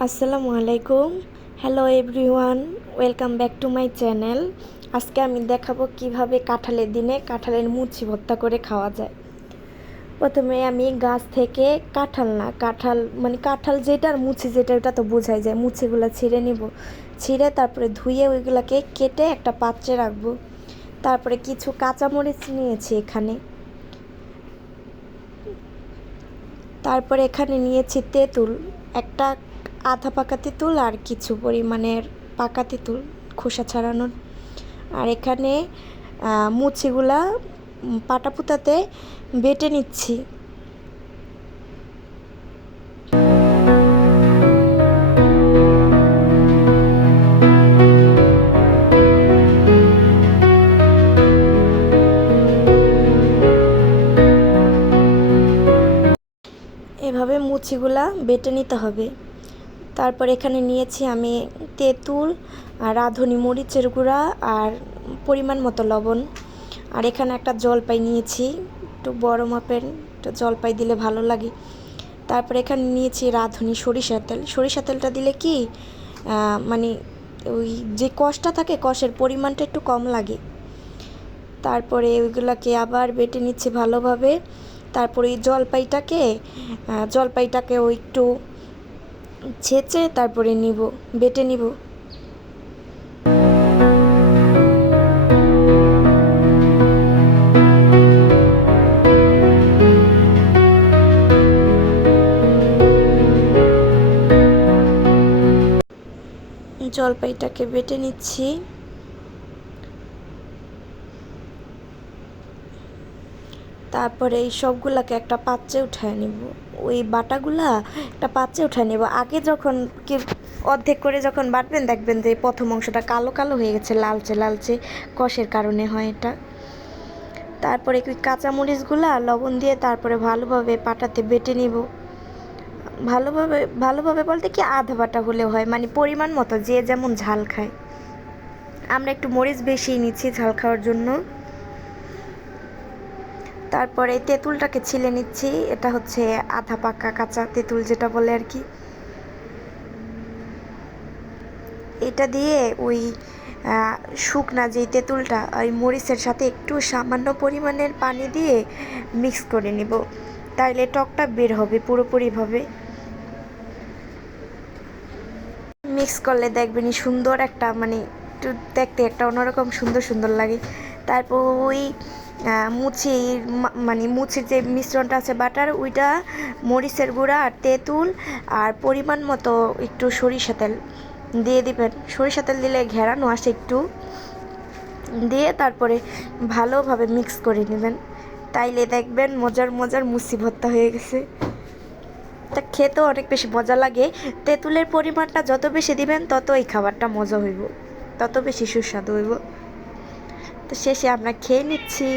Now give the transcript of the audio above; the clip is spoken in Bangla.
আসসালামু আলাইকুম। Hello everyone welcome back to my channel আজকে আমি দেখাবো কীভাবে কাঁঠালের দিনে কাঁঠালের মুচি ভর্তা করে খাওয়া যায়। প্রথমে আমি গাছ থেকে কাঁঠাল না, কাঁঠাল মানে কাঁঠাল যেটার মুচি যেটা, ওটা তো বোঝাই যায়। মুচিগুলো ছিঁড়ে নিব। ছিঁড়ে তারপরে ধুয়ে ওইগুলোকে কেটে একটা পাত্রে রাখব। তারপরে কিছু কাঁচামরিচ নিয়েছি এখানে। তারপরে এখানে নিয়েছি তেঁতুল। একটা আধা পাকা তেঁতুল আর কিছু পরিমাণের পাকা তেঁতুল খোসা ছাড়ানোর। আর এখানে মুচিগুলা পাটাপুতাতে বেটে নিচ্ছি। এভাবে মুচিগুলা বেটে নিতে হবে। তারপর এখানে নিয়েছি আমি তেঁতুল আর রাঁধুনি মরিচের গুঁড়া আর পরিমাণ মতো লবণ। আর এখানে একটা জলপাই নিয়েছি, একটু বড় মাপের, একটু জলপাই দিলে ভালো লাগে। তারপর এখানে নিয়েছি রাঁধুনি সরিষা তেল। সরিষা তেলটা দিলে কি মানে ওই যে কষটা থাকে, কষের পরিমাণটা একটু কম লাগে। তারপরে ওইগুলোকে আবার বেটে নিচ্ছি ভালোভাবে। তারপরে ওই জলপাইটাকে জলপাইটাকেও একটু ছেঁচে তারপরে নিব বেটে নিব। জলপাইটাকে বেটে নিচ্ছি। তারপরে এই সবগুলাকে একটা পাত্রে উঠায় নিব। ওই বাটাগুলা একটা পাত্রে উঠায় নেব। আগে যখন কি অর্ধেক করে যখন বাটবেন, দেখবেন যে প্রথম অংশটা কালো কালো হয়ে গেছে, লালচে লালচে কষের কারণে হয় এটা। তারপরে ওই কাঁচামরিচগুলা, লবণ দিয়ে তারপরে ভালোভাবে পাটাতে বেটে নিব। ভালোভাবে ভালোভাবে বলতে কি আধা বাটা হলেও হয় মানে পরিমাণ মতো, যে যেমন ঝাল খায়। আমরা একটু মরিচ বেশি নিচ্ছি ঝাল খাওয়ার জন্য। তারপরে তেঁতুলটাকে ছিলে নিচ্ছি। এটা হচ্ছে আধা পাকা কাঁচা তেঁতুল যেটা বলে আর কি। এটা দিয়ে ওই শুকনা যে তেঁতুলটা, ওই মরিচের সাথে একটু সামান্য পরিমাণের পানি দিয়ে মিক্স করে নিব। তাইলে টকটা বের হবে পুরোপুরিভাবে। মিক্স করলে দেখবেন সুন্দর একটা মানে একটু দেখতে একটা অন্যরকম সুন্দর সুন্দর লাগে। তারপর ওই আহ, মুচির মা- মানে মুচির যে মিশ্রণটা আছে বাটার ওইটা মরিচের গুঁড়া আর তেঁতুল আর পরিমাণ মতো একটু সরিষা তেল দিয়ে দিবেন। সরিষা তেল দিলে ঘেরানো আসে একটু। দিয়ে তারপরে ভালোভাবে মিক্স করে নেবেন। তাইলে দেখবেন মজার মজার মুসি ভর্তা হয়ে গেছে। তা খেতেও অনেক বেশি মজা লাগে। তেঁতুলের পরিমাণটা যত বেশি দিবেন তত এই খাবারটা মজা হইব। তত বেশি সুস্বাদু হইব। তো শেষে আমরা খেয়ে নিচ্ছি।